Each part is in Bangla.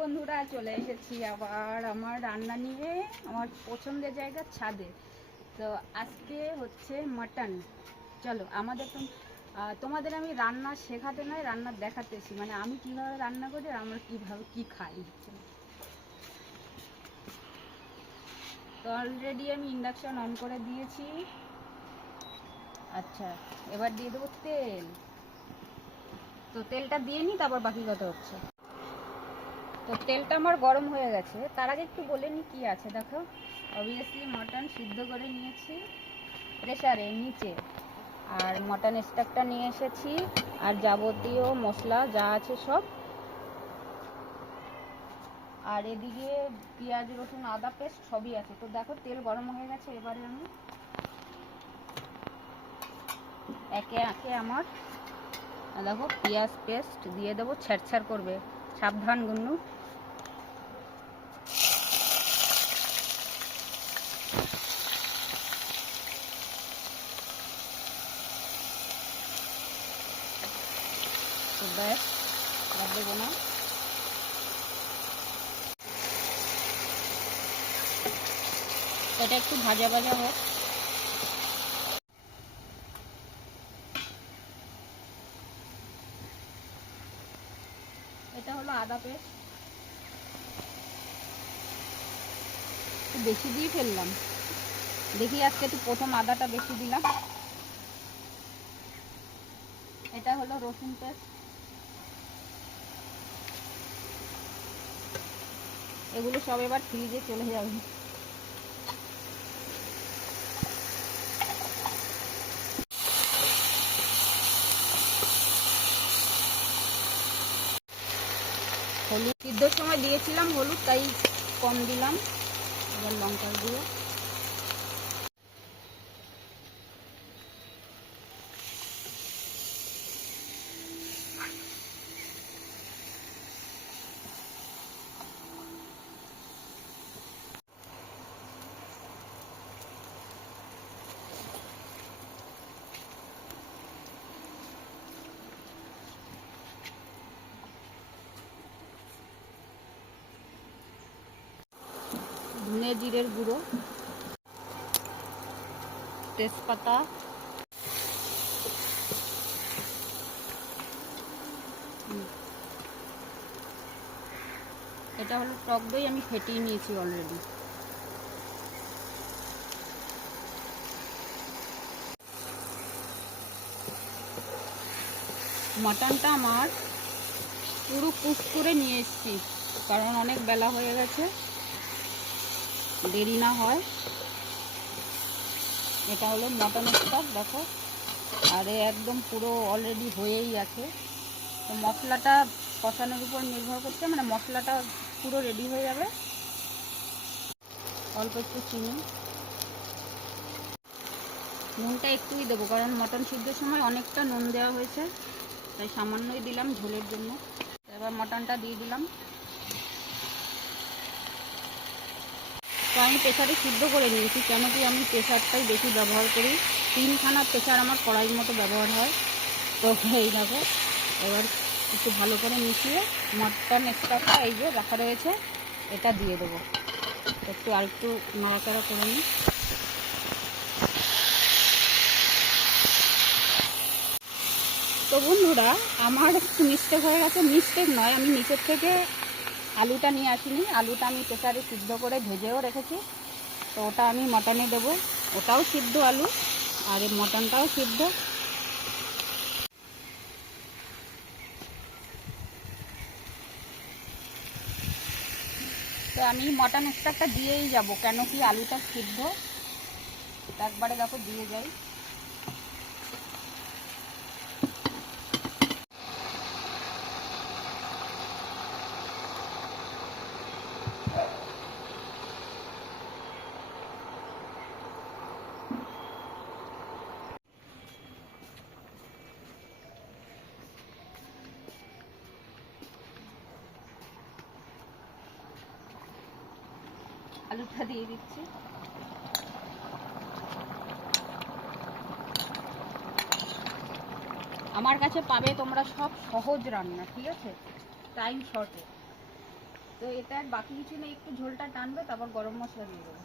বন্ধুরা, চলে এসেছি আবার আমার রান্না নিয়ে, আমার পছন্দের জায়গা ছাদে। তো আজকে হচ্ছে মাটন চলো, আমাদের তো তোমাদের আমি রান্না শেখাতে নয়, রান্না দেখাতেছি মানে আমি কীভাবে রান্না করি, আর আমরা কীভাবে কি খাই তো অলরেডি আমি ইন্ডাকশন অন করে দিয়েছি। আচ্ছা এবার দিয়ে দেবো তেল। তো তেলটা দিয়ে নিই তারপর বাকি কথা হচ্ছে। তো তেলটা আমার গরম হয়ে গেছে। তার আগে একটু বলে নি কি আছে, দেখো। অবভিয়াসলি মটন সিদ্ধ করে নিয়েছি। প্রেসারে নিচে। আর মটন স্টাকটা নিয়ে এসেছি। আর যাবতীয় মশলা যা আছে সব। আর এদিকে পেঁয়াজ, রসুন, আদা পেস্ট সবই আছে। তো দেখো, তেল গরম হয়ে গেছে, এবারে আমি একে একে আমার, দেখো, পেঁয়াজ পেস্ট দিয়ে দেবো, ছেড়ছাড় করবে। সাবধান গুন্নু এটা একটু ভাজা ভাজা হোক। একটু বেশি দিয়ে ফেললাম। দেখি আজকে একটু প্রথম আদাটা বেশি দিলাম। এটা হলো রসুন পেস্ট। এগুলো সব এবার ফ্রিজে চলে যাবে। হলুদ সিদ্ধর সময় দিয়েছিলাম হলুদ তাই কম দিলাম। এবার লঙ্কা দিয়ে ধনে জিরের গুঁড়ো, তেজপাতা, এটা হলো টক দই, আমি ফেটিয়ে নিয়েছি অলরেডি মাটনটা আমার পুরো কুক করে নিয়ে এসেছি, কারণ অনেক বেলা হয়ে গেছে। দেরি না হয়। এটা হলো মটন স্টক দেখো। আর একদম পুরো অলরেডি হয়েই আছে। তো মশলাটা কষানোর উপর নির্ভর করছে মানে মশলাটা পুরো রেডি হয়ে যাবে। অল্প একটু চিনি। নুনটা একটুই দেবো, কারণ মটন সিদ্ধের সময় অনেকটা নুন দেওয়া হয়েছে, তাই সামান্যই দিলাম ঝোলের জন্য। এবার মটনটা দিয়ে দিলাম। আমি প্রেসারে সিদ্ধ করে নিয়েছি, কেন কি আমি প্রেশারটাই বেশি ব্যবহার করি? তিনখানা প্রেশার আমার কড়াইয়ের মতো ব্যবহার হয়। তো এই দেখো, এবার একটু ভালো করে মিশিয়ে মটন এক্সট্রাটা এই যে রাখা রয়েছে, এটা দিয়ে দেবো। একটু আর একটু নাড়াচাড়া করে নিই। তো বন্ধুরা, আমার একটু মিস্টেক হয়ে গেছে। মিস্টেক নয়, আমি নিচের থেকে আলুটা নিয়ে আসিনি। আলুটা আমি প্রেসারে সিদ্ধ করে ভেজেও রেখেছি। তো ওটা আমি মটনে দেবো। ওটাও সিদ্ধ আলু, আর এই মটনটাও সিদ্ধ। তো আমি মটন স্টাকটা দিয়েই যাব। কেন কি আলুটা সিদ্ধ? একবারে দেখো, দিয়ে যাই। আলুটা দিয়ে দিচ্ছি। আমার কাছে পাবে তোমরা সব সহজ রান্না, ঠিক আছে? টাইম শর্টে তো এটা বাকি কিছু নেই, একটু ঝোলটা টানবে, তারপর গরম মশলা দিয়ে দেবো।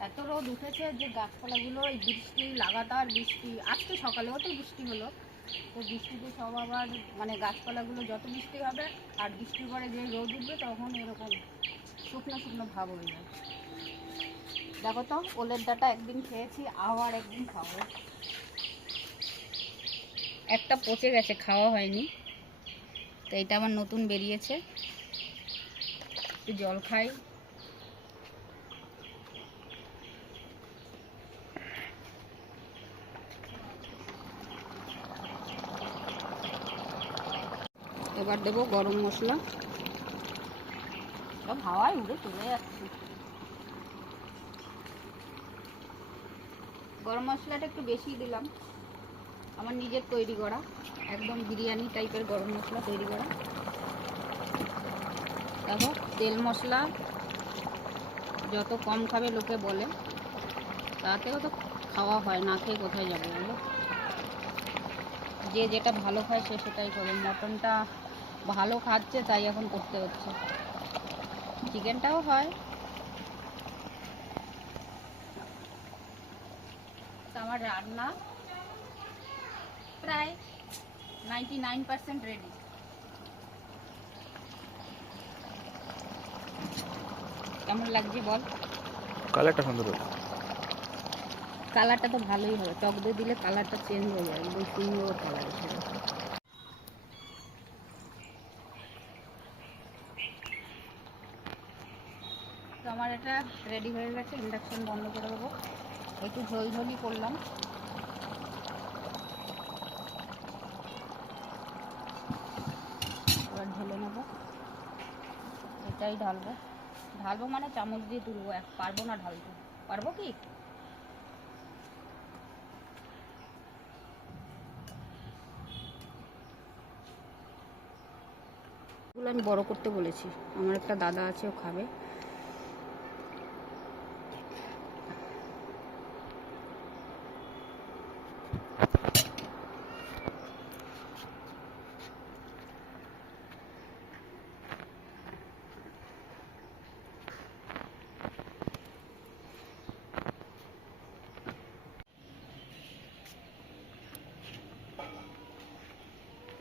এত রোদ উঠেছে যে গাছপালাগুলো এই বৃষ্টি, লাগাতার বৃষ্টি, আজকে সকালেও তো বৃষ্টি হলো। তো বৃষ্টিতে সব আবার মানে গাছপালাগুলো যত বৃষ্টি হবে আর বৃষ্টির পরে যে রোদ উঠবে তখন এরকম শুকনো শুকনো ভাব হয়ে যায় দেখো তো, ওলের ডাটা একদিন খেয়েছি, আবার একদিন খাব। একটা পচে গেছে, খাওয়া হয়নি। তো এটা আমার নতুন বেরিয়েছে। জল খাই। এবার দেবো গরম মশলা। সব হাওয়ায় উড়ে চলে যাচ্ছে। গরম মশলাটা একটু বেশি দিলাম। আমার নিজের তৈরি করা একদম বিরিয়ানি টাইপের গরম মশলা তৈরি করা। দেখো তেল মশলা যত কম খাবে লোকে বলে তাতেও তো খাওয়া হয় না খেয়ে কোথায় যাবে বলো? যে যেটা ভালো খায় সে সেটাই করে মটনটা ভালো খাচ্ছে তাই এখন করতে হচ্ছে। চিকেনটাও হয়। আমার রান্না প্রায় নাইনটি নাইন পার্সেন্ট রেডি কেমন লাগছে বল? কালারটা সুন্দর কালারটা তো ভালোই হবে। টক দই দিলে কালারটা চেঞ্জ হয়ে যায়। একদম সুন্দর কালার এসে এটা রেডি হয়ে গেছে ইন্ডাকশন বন্ধ করে দেবো। একটু ঝোল ঝোলই করলাম ঢেলে নেব। এটাই ঢালবো। ঢালবো মানে চামচ দিয়ে তুলবো এক, পারব না ঢালতে। পারব কি? আমি বড় করতে বলেছি। আমার একটা দাদা আছে, ও খাবে।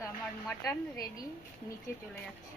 আমার মাটন রেডি নিচে চলে যাচ্ছে।